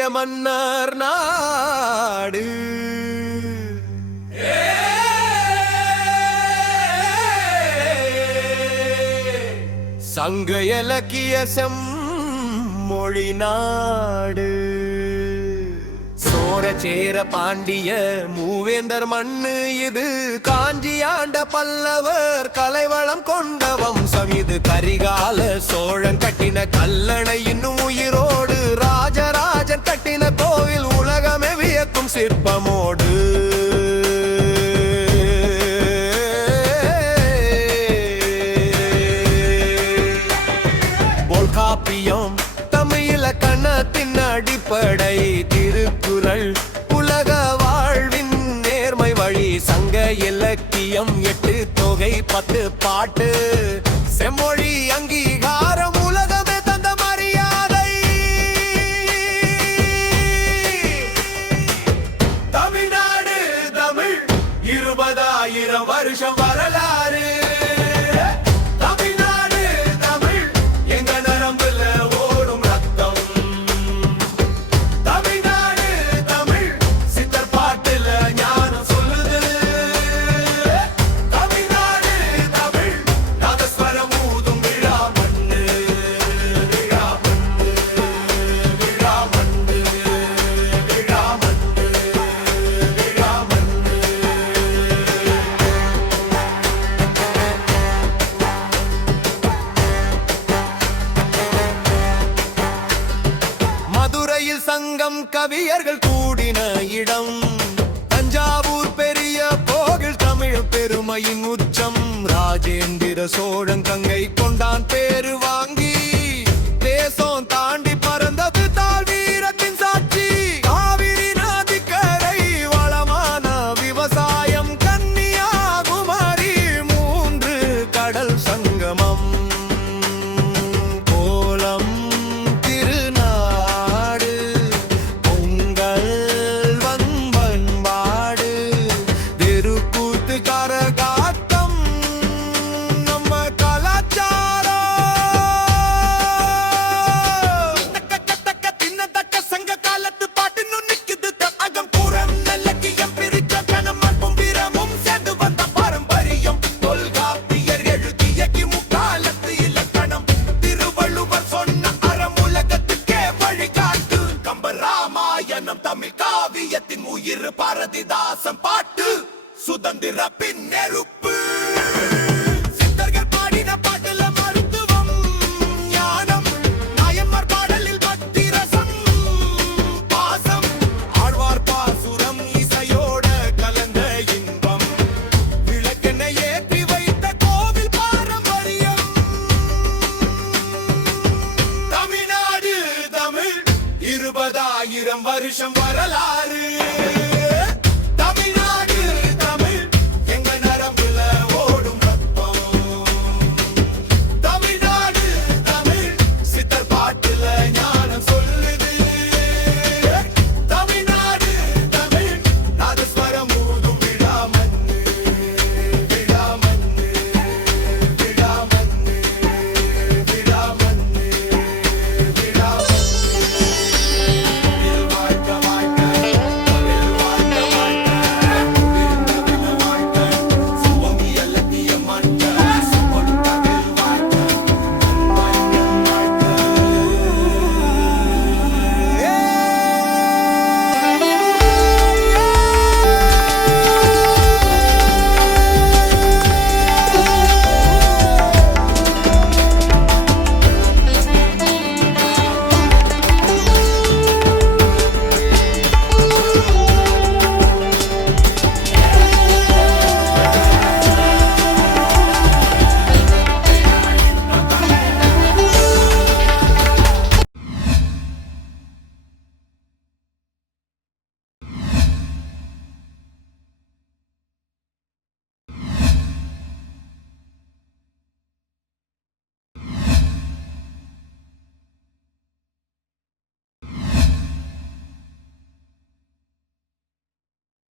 பாண்டிய மன்னர் நாடு. சங்க இலக்கிய செம்மொழி நாடு. சோரசேர பாண்டிய மூவேந்தர் மண்ணு இது. காஞ்சி ஆண்ட பல்லவர் கலைவளம் கொண்ட வம்சம் இது. கரிகால சோழன் கட்டின கல்லணை இன்னும் உயிரோடு. ராஜராஜன் கட்டின கோவில் உலகமே வியக்கும் சிற்பமோடு. காப்பியம் தமிழ கணத்தின் அடிப்படை. திருக்குறள் உலக வாழ்வின் நேர்மை வழி. சங்க இலக்கியம் 8 தொகை 10 பாட்டு. செம்மொழி அங்கீகாரம் உலகமே தந்த மரியாதை. தமிழ்நாடு தமிழ் 20,000 வருஷம் வரலாறு. சங்கம் கவியர்கள் கூடின இடம். தஞ்சாவூர் பெரிய கோவில் தமிழ் பெருமையின் உச்சம். ராஜேந்திர சோழன் கங்கை